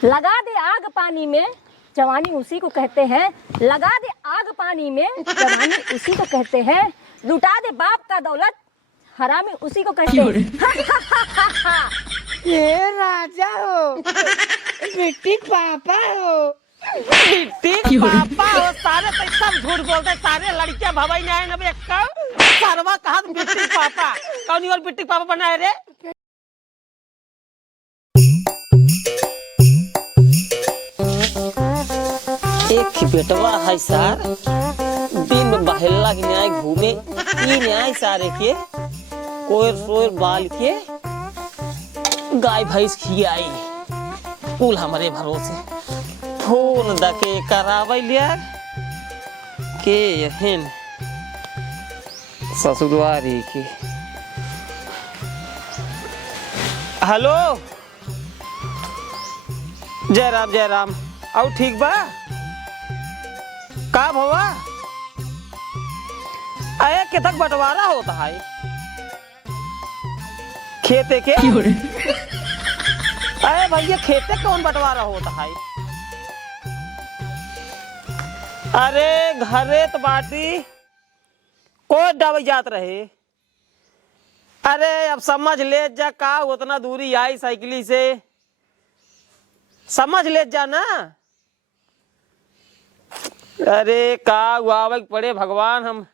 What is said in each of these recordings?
लगा दे आग पानी में जवानी उसी को कहते हैं, लगा दे आग पानी में जवानी उसी को कहते हैं, लुटा दे बाप का दौलत हरामी उसी को कहते हैं। ये राजा हो, बिट्टी पापा हो, बिट्टी पापा हो। सारे तो सब झूठ बोलते, सारे लड़कियां भवाई नहीं आए ना बे सरवा कहा बिट्टी पापा कौन और बिट्टी पापा बनाए रे। एक बेटवा है सर दिन में बहेला के न्याय घूमे ये न्याय सारे के कोयर सोयर बाल के गाय भैंस खियाई कुल हमारे भरोसे फोन दके करावे लिया के यहन ससुरवारी की। हेलो जय राम और ठीक बा का भवा आया के तक बंटवारा होता है खेते के अरे भैया खेते कौन बंटवारा होता है। अरे घरे तो बाटी को डाबे जात रहे। अरे अब समझ ले जा का उतना दूरी आई साइकिली से समझ ले जा ना। अरे का आवे पड़े भगवान हम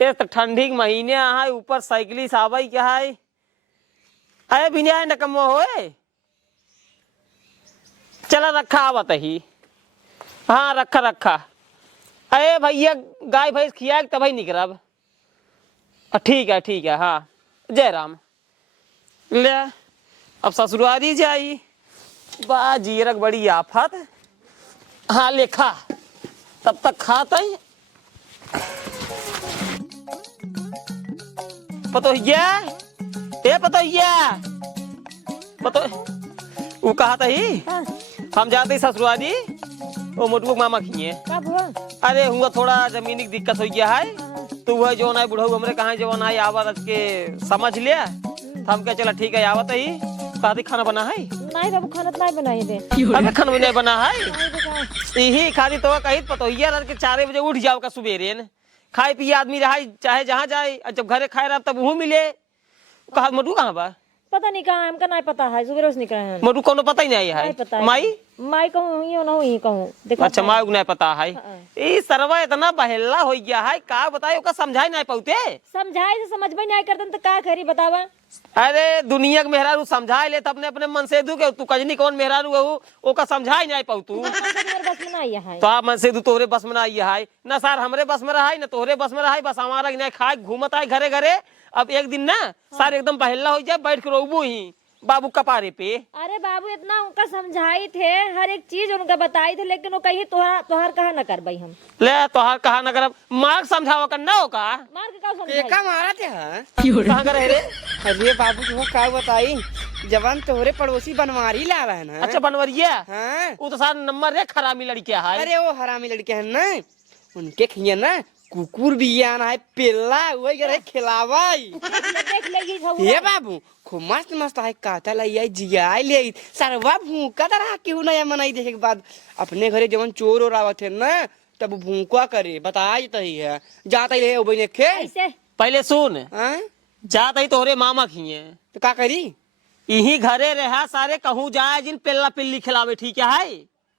इस ठंडी के महीने आए ऊपर साइकिली से आवे क्या है। अरे बिना नकमो होए चला रखा आवत ही हाँ रखा। अरे भैया गाय भैंस खिया तब ही निकलब। ठीक है हाँ जय राम। ले अब ससुरारी जाई बा जीरक बड़ी आफत। हाँ लेखा तब तक खाता ही पतो वो कहा था ही हम जाते ससुरारी वो मोटू मामा खिए। अरे हुआ थोड़ा जमीन की दिक्कत हो गया है तो वह जो ना बुढ़ऊ हमरे कहा जो ना आवत के समझ लिया हम कह चला ठीक है आवत ही शादी खाना बना है नहीं बाबू खाना नहीं बनाई दे अबे खाना नहीं बना है यही खादी तो कही पतो यार के 4 बजे उठ जाओ का सुबेरे न खाए पिए आदमी रहा चाहे जहाँ जाए और जब घरे खाए रहा तब वह मिले कहा मोटू कहाँ बा पता नहीं कहाँ हमका नहीं पता है सुबह रोज निकले हैं मोटू कोनो पता ही नहीं है। माई कहूँ ये ना ही कहूँ देखो अच्छा माई को नहीं पता है। ये सरवा इतना बहेला हो गया है का बताए ओका समझाई नहीं पाते समझाए से समझ में नहीं करते तो का करी बतावा। अरे दुनिया के मेहरारू समझाए ले तब अपने मन से दू के तू कजनी कौन मेहरारू है ओका समझाई नहीं पाऊ तू बस में नहीं है तो आप मन से दू तोहरे बस में नहीं है ना सर हमरे बस में रहा न तोहरे बस में रहा बस हमारा नहीं खाए घूमत आए घरे घरे। अब एक दिन ना सर एकदम बहेला हो जाए बैठ के रोबू ही बाबू कपारे पे। अरे बाबू इतना उनका समझाई थे हर एक चीज उनका बताई थे लेकिन वो कही तोहार कहा न कर भाई हम ले तोहार कहा न कर मार्ग समझावा कर ना होगा मार के का समझाई का मारा थे हाँ? कहाँ करे रे। अरे बाबू तुम का बताई जवान तोहरे पड़ोसी बनवारी ला रहा है ना। अच्छा बनवरिया हाँ? वो तो सारा नंबर है खरामी लड़कियां है। अरे वो हरामी लड़के हैं ना उनके खिया ना कुकुर भी आना है पेला वही करे खिलावाई देख लेगी ये बाबू खूब मस्त मस्त है काटा लाई जियाई ले सरवा भूखा तरह क्यों नहीं मनाई देखे के बाद अपने घरे जवन चोर और आवत है ना तब भूखा करे बताई तो ही है जाता ही है बने खे ऐसे पहले सुन हाँ? जात ही तोहरे मामा खिए तो का करी यही घरे रहा सारे कहूँ जाए जिन पेल्ला पिल्ली खिलावे ठीक है।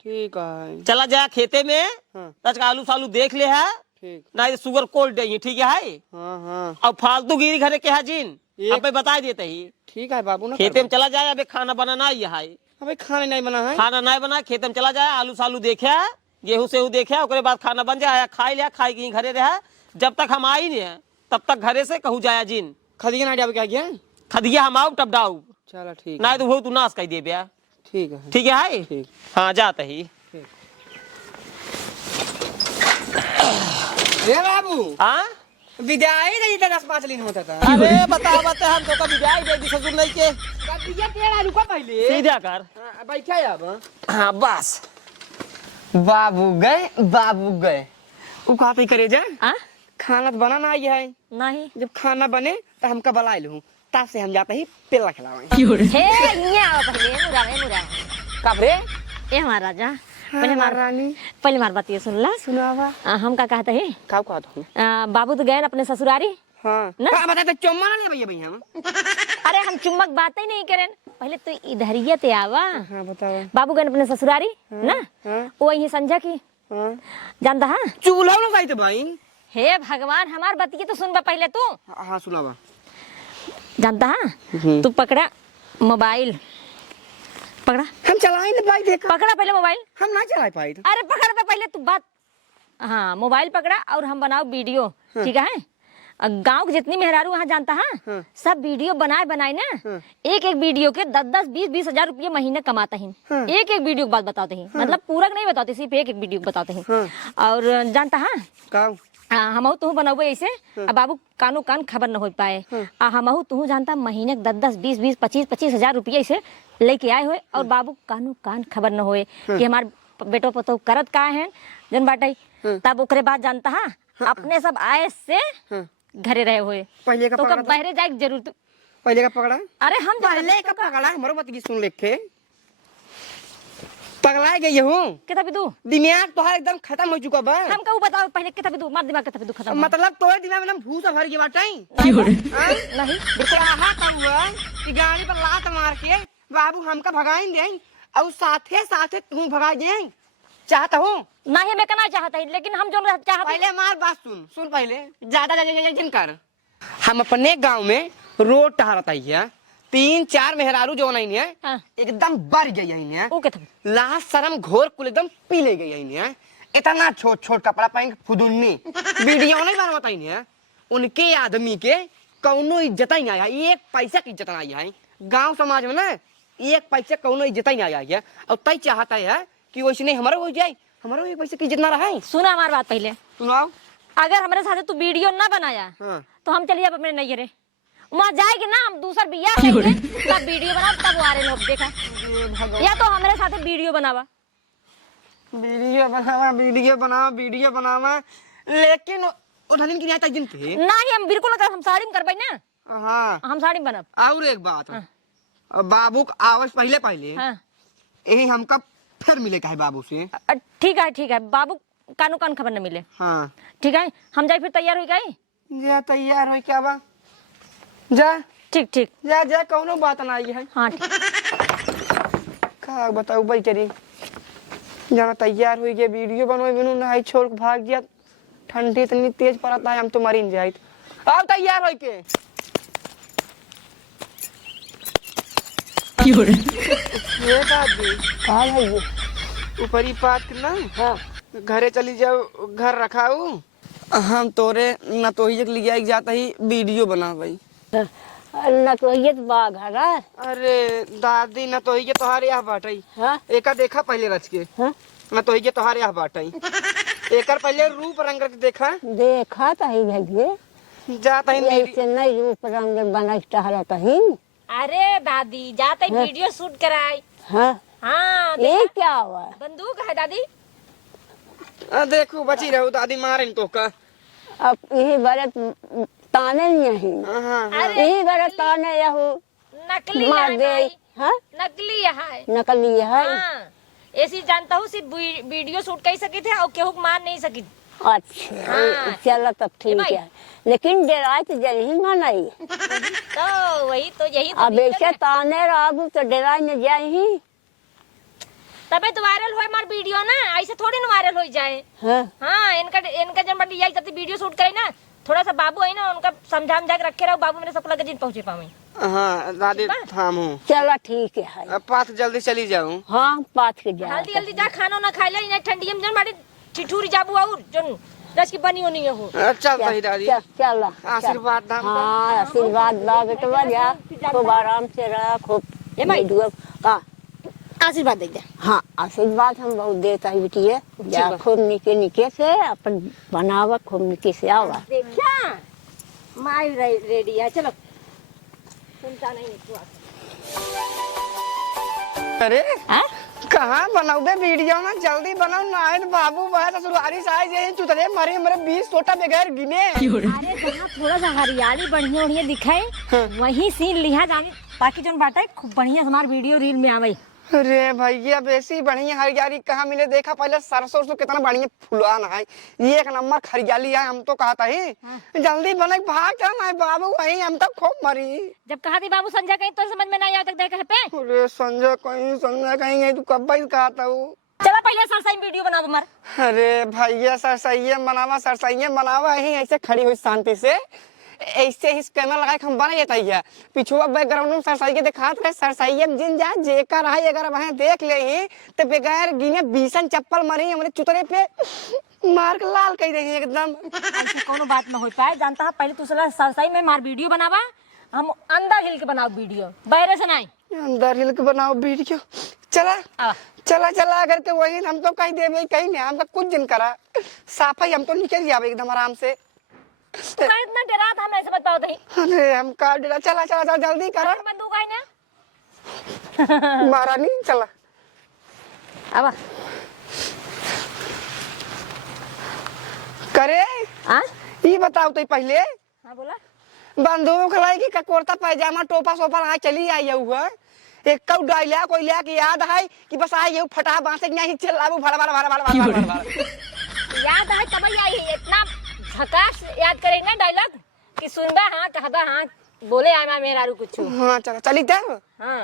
ठीक है चला जाए खेते में हाँ। आलू सालू देख ले है ठीक ना शुगर कोल्ड दे ठीक है। हाँ हाँ अब फालतू गिरी घरे के है जिन अब बता देते ही ठीक है बाबू ना खेते में चला जाए अबे खाना बनाना ही है अबे खाना नहीं बना है खाना नहीं बना खेते में चला जाए आलू सालू देखे गेहूं सेहू देखे उसके बाद खाना बन जाए खाई लिया खाई कहीं घरे रहा जब तक हम आई नहीं तब तक घरे से कहूँ जाया जिन खदिया ना जावे क्या गया खदिया हम आओ टप डाऊ चलो ठीक नहीं तो वो तू नाश कर दे बिया ठीक है ठीक है ठीक हाँ जाते ही रे बाबू हाँ विदाई नहीं था 10-5 दिन होता था। अरे बता हम तो कभी विदाई दे दी ससुर नहीं के कदिया तेरा रुको पहले सीधा कर बैठा अब हाँ बस बाबू गए वो कहाँ पे करे जा आ खाना तो बनाना आई है नहीं जब खाना बने तो हमका बुला लूँ तब से हम जाते ही पेला खिलावाएंगे हे ये आओ पहले मुरा काबरे ए हमारा राजा पहले रानी पहले हमारी बात ये सुन ला। सुनावा हम का कहते हैं का कहत हूं बाबू तो गए अपने ससुरारी। हां ना? का बता तो चुम्मा ना ले भैया भैया हम। अरे हम चुम्बक बात ही नहीं करें, पहले तो इधरिया ते आवा। हां बताओ। बाबू गए अपने ससुरारी ना, वो यही संझा की हां जानता है। चूल्हा ना खाई तो भाई। हे भगवान हमार बतिये तो सुन बा पहले तू। हां सुनावा। जानता है तू पकड़ा मोबाइल, पकड़ा हम चलाए ना भाई देखा। पकड़ा पहले मोबाइल। हम ना चला पाई तो। अरे पकड़ पे पहले तू बात। हाँ मोबाइल पकड़ा और हम बनाओ वीडियो, ठीक है। गांव के जितनी मेहरारू वहाँ जानता है सब वीडियो बनाए बनाए ना, एक एक वीडियो के 10-10 20-20 हजार रुपये महीने कमाते हैं। एक एक वीडियो की बात बताते हैं, मतलब पूरा नहीं बताते, सिर्फ एक एक वीडियो बताते हैं। और जानता है का हमहू तू बनाऊ ऐसे, अब बाबू कानो कान खबर न हो पाए। हमहू तू जानता महीने 10-10 20-20 25-25 हजार रुपये ऐसे लेके आए हुए, और बाबू कानो कान खबर न होए कि हमारे बेटो पतो करत का है जन बाटे। तब ओकरे बाद जानता है अपने सब आए से घरे रहे हुए। पहले का तो पकड़ा कब बहरे जाए जरूर तो। पहले का पकड़ा। अरे हम पहले का पकड़ा हमारो बात की सुन लेखे। पगला गई हूँ कितना भी दू दिमाग तो एकदम खत्म हो चुका बा। हम कहू बताओ पहले कितना भी दू मार दिमाग कितना भी दू खत्म। मतलब तोरे दिमाग में भूसा भर गया बाटाई। नहीं बिकराहा का हुआ कि गाड़ी पर लात मार के बाबू हमका भगाई दे और साथे साथे तू भगा दे चाहता हूँ। नहीं मैं कहना चाहता है, लेकिन हम जो चाहते पहले हमार बात सुन सुन पहले ज्यादा कर। हम अपने गांव में रोड टहरता है 3-4 मेहरारू जो नहीं है हाँ। एकदम बढ़ गई है। ओ कितना लाश शर्म घोर कुल एकदम पी ले गई है। इतना छोट छोट कपड़ा पहन के फुदुन्नी वीडियो नहीं बनवाता है। उनके आदमी के कौनो इज्जत ही नहीं आया, एक पैसा की इज्जत नहीं आई गांव समाज में ना, एक पैसा कौनो इज्जत ही नहीं आई है। और तय चाहता है कि वैसे नहीं हमारा हो जाए, हमारा एक पैसे की इज्जत ना रहा। सुना हमारी बात पहले सुनाओ। अगर हमारे साथ तू वीडियो ना बनाया तो हम चलिए अब अपने नैयरे वहाँ जाएगी ना, हम दूसरा बिया तब वीडियो बना तब वो आ रहे लोग देखा, या तो हमारे साथ वीडियो बनावा वीडियो बनावा लेकिन उन्होंने की नहीं दिन थे। नहीं हम बिल्कुल अगर हम साड़ी में करबे ना, हाँ हम साड़ी में बनब। और एक बात बाबू का आवाज पहले पहले यही हमका फिर मिले है बाबू से। ठीक है बाबू कानू कान खबर न मिले। हाँ ठीक है हम जाए फिर तैयार हो गए। जा तैयार हो क्या बा जा ठीक जा जा कौनो बात ना आई है। हाँ का बताऊ भाई करी जाना तैयार हो गया वीडियो बनवे बिनु नहाई छोड़ के भाग गया। ठंडी इतनी तेज पड़ता है हम तो मरी नहीं जाए। अब तैयार हो के ये दादी कहाँ है ये? ऊपरी पात के ना हाँ घरे चली जाओ, घर रखाऊ हम तोरे न तो ही लिया जाता ही वीडियो बना भाई। न तो ये तो बाघ है ना। अरे दादी न तो ही तोहारे यहाँ बाटई हाँ एका देखा पहले रच के हाँ न तो ही तोहारे यहाँ बाटई एकर पहले रूप रंग के देखा देखा तो ही भैया जाता ही ऐसे नहीं रूप रंग बना टहरता ही। अरे दादी जाते वीडियो शूट कराई। हाँ हाँ ये क्या हुआ? बंदूक है दादी। देखो बची रहू दादी मारे तो का अब यही बरत ताने नहीं, यही बरत ताने यहू नकली मार दे। हाँ नकली है नकली है। ऐसी जानता हूँ सिर्फ वीडियो शूट कर सकी थे और केहू मार नहीं सकी। अच्छा चलो तब ठीक है, लेकिन डराए तो जल ही मानाई। तो वही तो यही तो अब ऐसे ताने राबू तो डराए न जाए ही। तबे तो वायरल होए मार वीडियो ना, ऐसे थोड़ी ना वायरल हो जाए। हाँ हाँ इनका जब बड़ी यही करती वीडियो शूट करे ना, थोड़ा सा बाबू है ना उनका समझा के रखे रहो, बाबू मेरे सब लगे जिन पहुंचे पावे। हाँ दादी थामू चलो ठीक है। अब पात जल्दी चली जाऊं। हाँ बात के जा जल्दी जा खाना ना खा ले, ठंडी में जन बड़ी ठिठुरी जाबू और जन रस की बनी होनी हो। चल भाई दादी चल आशीर्वाद दाम। हाँ आशीर्वाद दा बेटवा जा, खूब आराम से रह, खूब का आशीर्वाद दे दे। हाँ आशीर्वाद हम बहुत देता है बेटिए, जा खूब निके निके से अपन बनावा, खूब निके से आवा। देखा माई रेडी है, चलो चिंता नहीं तू। अरे कहाँ बनाओगे वीडियो में जल्दी बनाओ ना तो बाबू भाई ससुरारी साइज यही चुतरे मरे मरे 20 सोटा बगैर गिने। अरे जहाँ थोड़ा सा हरियाली बढ़िया बढ़िया दिखाए वही सीन लिहा जाने, बाकी जो बात है खूब बढ़िया हमारे वीडियो रील में आवे। अरे भैया बेसी बढ़िया हरियाली कहाँ मिले, देखा पहले सरसों तो कितना बढ़िया फुलान है, ये एक नंबर हरियाली है। हम तो कहता ही जल्दी बने भाग चल बाबू, वहीं हम तो खूब मरी। जब कहा थी बाबू संजय कहीं तो समझ में नहीं आया तक देखे पे। अरे संजय कहीं गई, तू कब ही कहता हूँ। चलो पहले सरसाई वीडियो बनाओ हमार। अरे भैया सरसैया बनावा ही ऐसे खड़ी हुई शांति से, ऐसे ही कैमरा लगा के हम बना जाता है। पिछुआ बैकग्राउंड में सरसाई के दिखात रहे, सरसाइया जिन जा जेकर है अगर वहां देख ले ही तो बगैर गिने बीसन चप्पल मारी हमरे चुतरे पे मार के लाल कर दे एकदम। ऐसी कोनो बात न हो पाए, जानता है पहले तू सरसाई में मार वीडियो बनावा, हम अंदर हिल के बनाओ वीडियो, बाहर से नहीं। अंदर हिल के बनाओ वीडियो, चला अगर के वही हम तो कहीं देवे कहीं नहीं, हमका कुछ दिन करा साफ है, हम तो निकल जावे एकदम आराम से। तू का इतना डरा था, मैं ऐसे बता दही। अरे हम का डरा, चला जल्दी करा। बंदूक है ना मारा नहीं, चला अब करे। हां ये बताओ तो पहले, हां बोला। बंदूक लाएगी का कुर्ता पैजामा टोपा सोपा आ चली आई हुआ एक कौ डायलॉग कोई ले के याद है कि बस आई ये फटा बांसे नहीं चलाबू भड़ याद है तब आई इतना झकास याद करे ना डायलॉग कि सुनबा हां कहबा हां बोले आना मेरा रु कुछ। हां चली तब। हां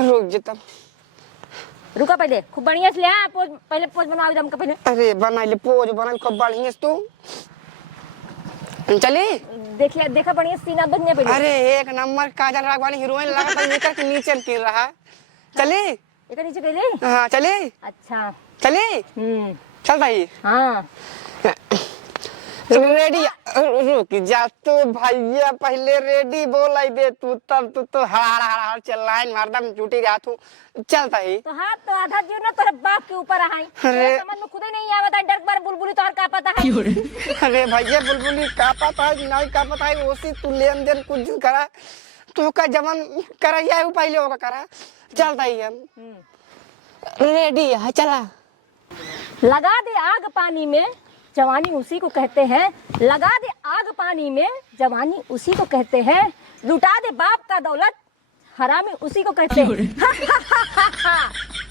रुक जतम, रुका पहले खूब बढ़िया से ले आ पोज, पहले पोज बनाओ एकदम का पहले। अरे बना ले पोज, बना खूब बढ़िया से तू चली। देख ले, देखा बढ़िया सीना बनने पहले। अरे एक नंबर काजल राघवानी हीरोइन लगा था, लेकर के नीचे गिर रहा। चली इधर नीचे गई ले। हां चली अच्छा चली चल भाई। हां रेडी रुक जा तू भैया, पहले रेडी बोलाई दे तू, तब तू तो हड़ चलाइन मारदम झूठी रहा तू। चलता ही तो हाथ तो आधा जीव ना तेरे बाप के ऊपर आई। अरे समझ में खुद ही नहीं आवता, डर बार बुलबुली तो और का पता है। अरे भैया बुलबुली का पता है नहीं का पता है, उसी तू लेन देन कुछ दिन करा तो का जमन करैया पहले होगा करा। चलता ही हम रेडी है, चला। लगा दे आग पानी में, जवानी उसी को कहते हैं। लगा दे आग पानी में, जवानी उसी को कहते हैं। लुटा दे बाप का दौलत, हरामी उसी को कहते हैं।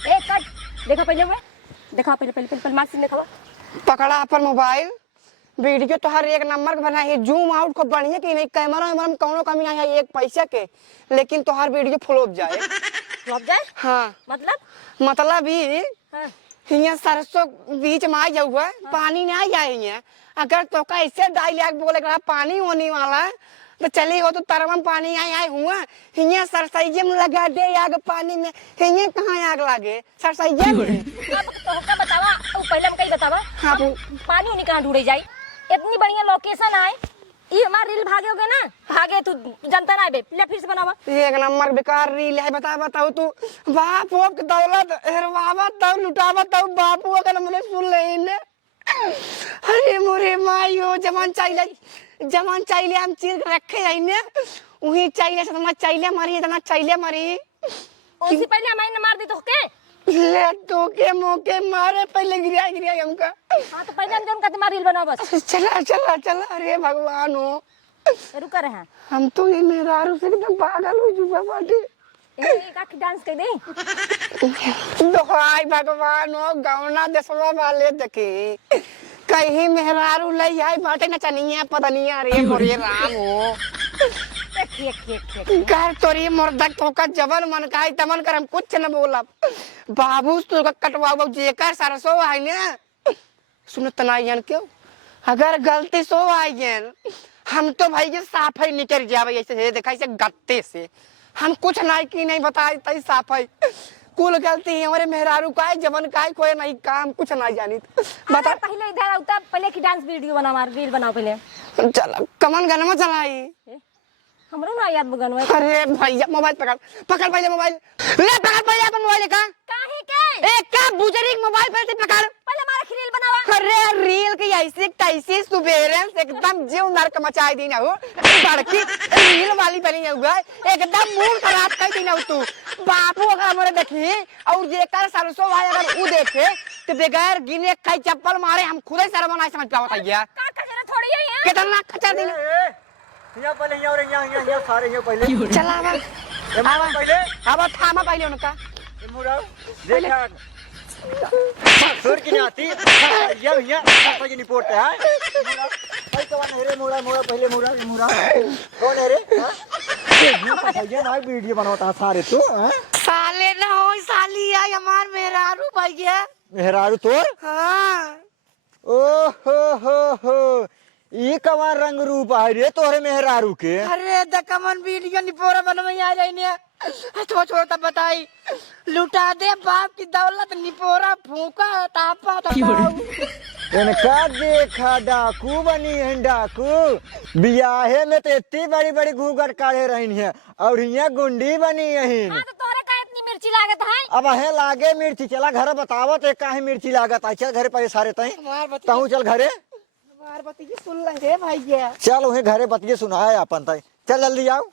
एक कट देखा पहले हुए, देखा पहले मार्क्स देखा। पकड़ा अपन मोबाइल, वीडियो तो हर एक नंबर का बना है, जूम आउट को बढ़िया कि नहीं, कैमरा में कौनो कमी नहीं है एक पैसा के, लेकिन तो हर वीडियो फ्लॉप जाए। फ्लॉप जाए? हाँ मतलब ही हाँ। हियां सरसों बीच में आ जाऊगा, पानी नहीं जाए हियां। अगर तो का ऐसे डायलॉग बोले रहा पानी होने वाला तो चली हो तो तरवन पानी आए हुआ, हियां सरसैये में लगा दे आग पानी में, हियां कहाँ आग लागे सरसैये में। अब तो का बतावा, तू पहले हमके ही बतावा। हाँ, पानी उन्हीं कहाँ ढूंढे जाई, इतनी बढ़िया लोकेशन आए, ये हमारा रील भागे होगे ना, भागे तू जनता ना बे, ले फिर से बनावा। एक नंबर बेकार रील है, बताओ तू बाप हो के दौलत हेरवावा तब लुटावा तब बापू अगर मैंने सुन ले ने। अरे मोरे माई हो, जवान चाहिए हम चीर के रखे आईने, वही चाहिए से तुम्हारा चाहिए मारी, इतना चाहिए मारी उससे पहले हमारी न मार दी तो के ले तो के मौके मारे पहले गिरा हमका। हाँ तो पहले हम जन कहते मार रील बनाओ बस। चला अरे भगवान हो, रुका रहे हैं हम तो ये मेरा से एकदम पागल हो चुका बाटे। एक आखिर डांस कर दे। दोहाई भगवान हो, गौना देशवा वाले देखी कहीं मेहरारू लई आई बाटे नचनिया पतनिया रे मोरे राम हो। कर तोरी मुर्दक तो का जबन मन का तमन कर, हम कुछ न बोलब बाबू तो का कटवाओ जेकर सरसों आई ने सुनत नहीं क्यों, अगर गलती सो आई हम तो भाई ये साफ ही निकल जावे, ऐसे देखा ऐसे गत्ते से हम कुछ नहीं की नहीं बताई तई साफ है, कुल गलती हमारे मेहरारू का है, जबन का है, कोई नहीं काम कुछ नहीं जानी। बता पहले इधर उतर, पहले की डांस वीडियो बनाओ, मार रील बनाओ पहले। चल कमन गाना में चलाई हमरो ना याद बगन में। अरे भैया मोबाइल पकड़ पहले मोबाइल ले, पकड़ पहले अपन मोबाइल का काहे के एक का बुजुर्ग मोबाइल पहले पकड़, पहले हमारा रील बनावा। अरे रील की ऐसी तैसी सुबेरे से एकदम जीव नरक मचाई दी ना हो, बड़की रील वाली बनी हुआ एकदम मूड खराब कर दी ना तू। बापू अगर हमारे देखी और जेकर सरसों भाई अगर वो देखे तो बगैर गिने कई चप्पल मारे हम खुद ही शर्म नहीं समझ पाता भैया। का खजरा थोड़ी है यार, कितना खचा दिन यहाँ पहले यहाँ और यहाँ सारे यहाँ पहले चला अब पहले अब थामा पहले उनका मुड़ा देखा सुर की नाती ये भैया पापा जी निपोटते हैं मुड़ा भाई तो नहीं रे मुड़ा मुड़ा पहले मुड़ा मुड़ा कौन है रे भैया ना वीडियो बनाता है सारे तू साले ना हो साली है हमार मेहरारू भैया। मेहरारू तोर हाँ ओ हो ये कमार रंग रूप है रे तोरे मेहरारू के। अरे दकमन वीडियो निपोरा बनवाई आ जाई ने तो छोटा बताई लुटा दे बाप की दौलत निपोरा फूका तापा इनका देखा डाकू बनी है डाकू बियाहे में तो इतनी बड़ी बड़ी घूंघट काढ़े रही है और यहाँ गुंडी बनी यही हाँ तो तोरे का इतनी मिर्ची लागत है। अब है लागे मिर्ची चला घर बतावत है काहे मिर्ची लागत है चल घरे पे सारे तई ताऊ चल घरे हमार बतिया सुन ले रे भैया। चल उन्हें घरे बतिये सुनाए अपन तई चल जल्दी आओ।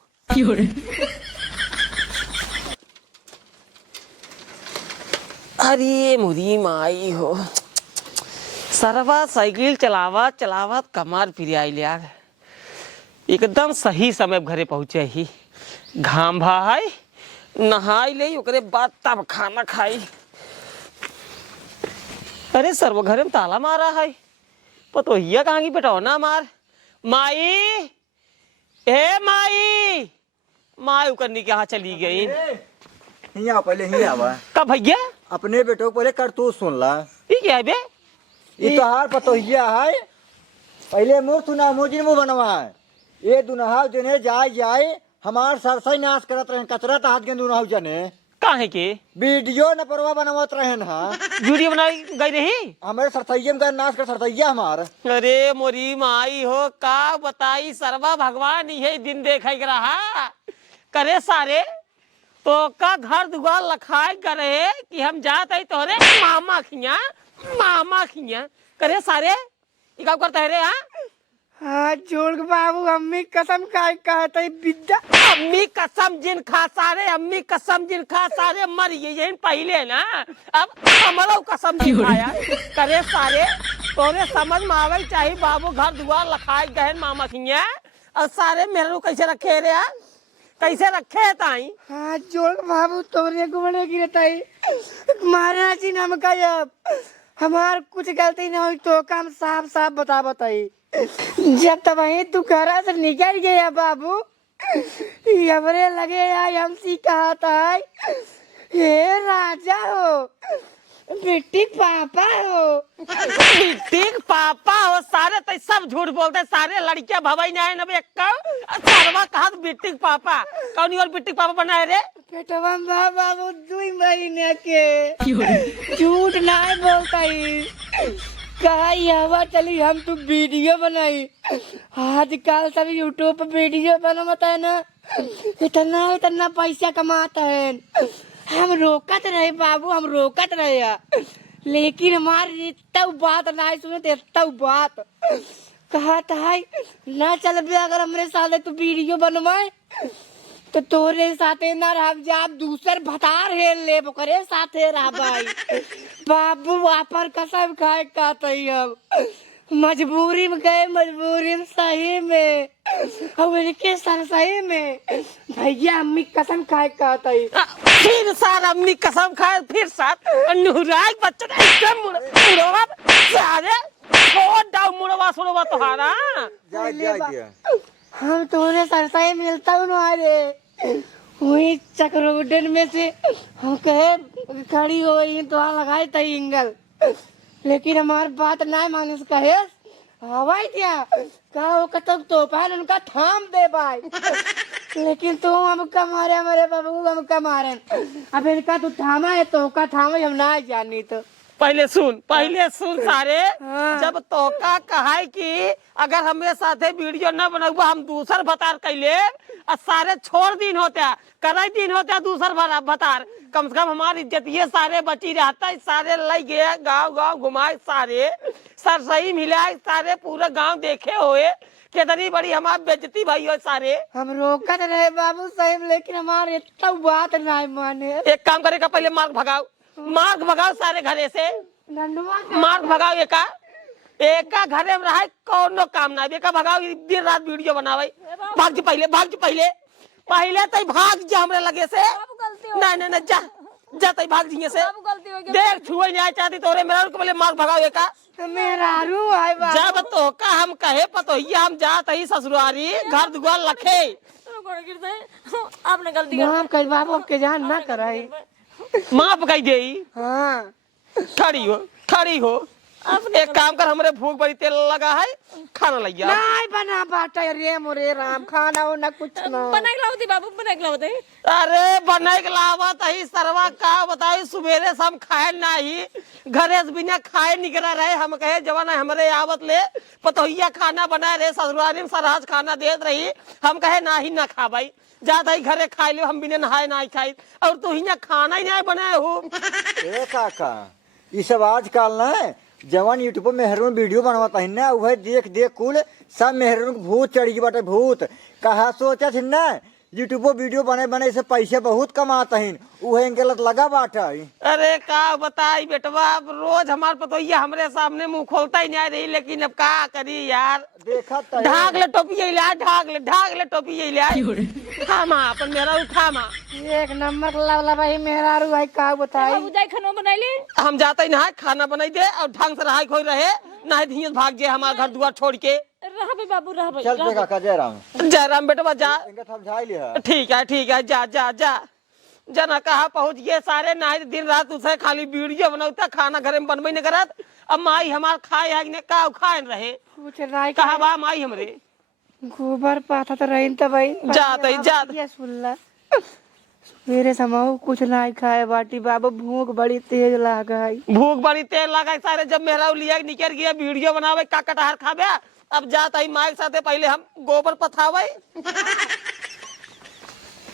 अरे मुरी माई हो सरवा साइकिल चलावत चलावत कमर फिर आइल यार एकदम सही समय घरे पहुंचे ही घाम भाई नहाई ले ओकरे बाद तब खाना खाई। अरे सर्व घरे में ताला मारा है पतो हिया कहाँ की बेटा ना मार माई ए माई माई उकरनी के यहाँ चली गई हिया पहले हिया आवा कब भैया अपने बेटो को पहले कर तू सुन ला ये क्या है बे ये तो हार पतो हिया है पहले मुंह सुना मुझे मुंह बनवा ये दुनहा जने जाए जाए हमार सरसई नाश करत रहे कचरा हाथ के दुनहा जने काहे के वीडियो न परवा बनवत रहे ना वीडियो बनाई गई रही हमारे सरसैया में नाश कर सरसैया हमार। अरे मोरी माई हो का बताई सर्वा भगवान ये दिन देख रहा करे सारे तो का घर दुआर लखाए करे कि हम जात है तोरे मामा खिया करे सारे ये का करता है रे हाँ जोड़ बाबू अम्मी कसम खाए कहते विद्या अम्मी कसम जिन खा सारे अम्मी कसम जिन खा सारे मर यही पहले ना अब हमारा कसम जिन खाया करे सारे तोरे समझ में आवे चाहिए बाबू घर दुआर लखाए गहन मामा खिया और सारे मेरे कैसे रखे रे कैसे रखे ताई। हाँ जोड़ बाबू तोरे गुमने की रहताई महाराज जी नाम का अब हमार कुछ गलती ना हुई तो काम साफ साफ बता बताई जब तब वही तू घर से निकल गया बाबू हमरे लगे यार हमसी कहा था ये राजा हो बिट्टी पापा हो बिट्टी पापा हो सारे तो सब झूठ बोलते सारे लड़कियां भवाई नहीं नब एक सरवा कहा बिट्टी पापा कौन और बिट्टी पापा बनाए रे बेटवा बाबू 2 महीने के झूठ नहीं बोलता ही कहा हवा चली हम तू वीडियो बनाई आजकल सब यूट्यूब पर वीडियो बनाता है ना इतना इतना पैसा कमाता है हम रोकत रहे बाबू हम रोकत रहे लेकिन हमारी इतना बात नहीं सुने तो इतना बात कहा था ना चल बे अगर हमारे साथ तू वीडियो बनवाए तो तोरे साथे ना रह जा दूसर भतार हेल ले करे साथे रह भाई बाबू वापर कसम खाए कहते अब मजबूरी में गए मजबूरी में सही में और इनके सर सही में भैया अम्मी कसम खाए कहते फिर सार अम्मी कसम खाए फिर साथ नुराई बच्चा एकदम मुड़वा सारे छोड़ डाउ मुड़वा सुड़वा तुम्हारा जा हम तोरे सरसाई मिलता हूँ रे वही चक्रोडन में से हम कहे खड़ी हो रही तो लगाए तई इंगल लेकिन हमारी बात नहीं माने से कहे हवाई क्या कहा कतक तो पहन उनका थाम दे भाई लेकिन तू हमका मारे हमारे बाबू हमका मारे अब इनका तू थामा है तो का थामा हम ना जानी तो पहले सुन सारे जब तोका कहा कि अगर हमें साथे वीडियो न बनाऊबा हम दूसर भतार कैले और सारे छोड़ दिन होता कराई दिन होता दूसर भतार कम से कम हमारी इज्जत ये सारे बची रहता सारे लग गए गांव गांव घुमाए सारे सर सही मिलाए सारे पूरा गांव देखे हुए कितनी बड़ी हमारी बेइज्जती भाई हो सारे हम रोकत रहे बाबू साहब लेकिन हमारे इतना बात नहीं माने एक काम करेगा पहले मार्ग भगाओ सारे घरे से मार्ग भगाओ एका घरे में रहा कौनो काम ना एका भगाओ दिन रात वीडियो बनावे भाग जी पहले तो भाग जा हमरे लगे से नहीं जा जाते ही भाग जिए से बाबू गलती हो गई देख छुए नहीं चाहती तोरे मेरा को बोले मार भगावे का मेहरारू है बाबू जब तो का हम कहे पतोहिया हम जात ही ससुरारी घर दुआर लखे गोड़ गिर दे आपने गलती कर माफ कर बाबू आपके जान ना कराई माफ कही दे हाँ खड़ी हो एक काम कर हमरे भूख बड़ी तेल लगा है खाना लग गया नहीं बना बाटा रे मोरे राम खाना हो ना कुछ ना बना के लाओ बाबू बना के लाओ अरे बने के लावत ही सरवा का बताई सुबेरे से हम खाए नहीं घरे से बिना खाए निकला रहे हम कहे जवान हमरे आवत ले पतोहिया खाना बनाए रहे ससुरारी में सरहज खाना देत रही हम कहे ना ही ना खा भाई जाता ही घरे खाई ले हम बिना नहाए ना खाई और तू ही खाना ही नहीं बनाए हो ए काका ये सब आजकल ना जवान यूट्यूब पर मेहरून वीडियो बनवाता है ना वह देख देख कुल सब मेहरून को भूत चढ़ गई बाटे भूत कहा सोचा थी ना यूट्यूब पर वीडियो बने बने से पैसे बहुत कमाता है वह गलत लगा बाटा अरे का बताई बेटवा अब रोज हमार पतोहिया हमरे सामने मुंह खोलता ही नहीं रही लेकिन अब का करी यार देखा ढाक ले टोपी ये लिया ढाक ले टोपी ये लिया खामा अपन मेरा खामा एक नंबर लावला भाई मेहरारू भाई का बताई बाबू जाई खाना बना ले हम जाते ही नहा खाना बनाई दे और ढंग से रहाई खोई रहे नहीं धीरे भाग जाए हमारा घर दुआर छोड़ के रह बे बाबू रह बे चल पे काका जयराम जयराम बेटवा जा इनका समझा लिया ठीक है जा जा जा जना कहा पहुंच गए सारे नहीं दिन रात उसे खाली वीडियो बनाता खाना घर में बनबे नहीं करत अब माई हमार खाए है ने का खाए रहे कुछ नहीं कहा बा माई हमरे गोबर पाता तो रही तो भाई जाते जा ये सुनला मेरे समाओ कुछ नहीं खाए बाटी बाबा भूख बड़ी तेज लागई भूख बड़ी तेल लगा सारे जब मेरा लिया निकल गया वीडियो बनावे का कटहर खाबे अब जाता ही माई के साथे पहले हम गोबर पथावे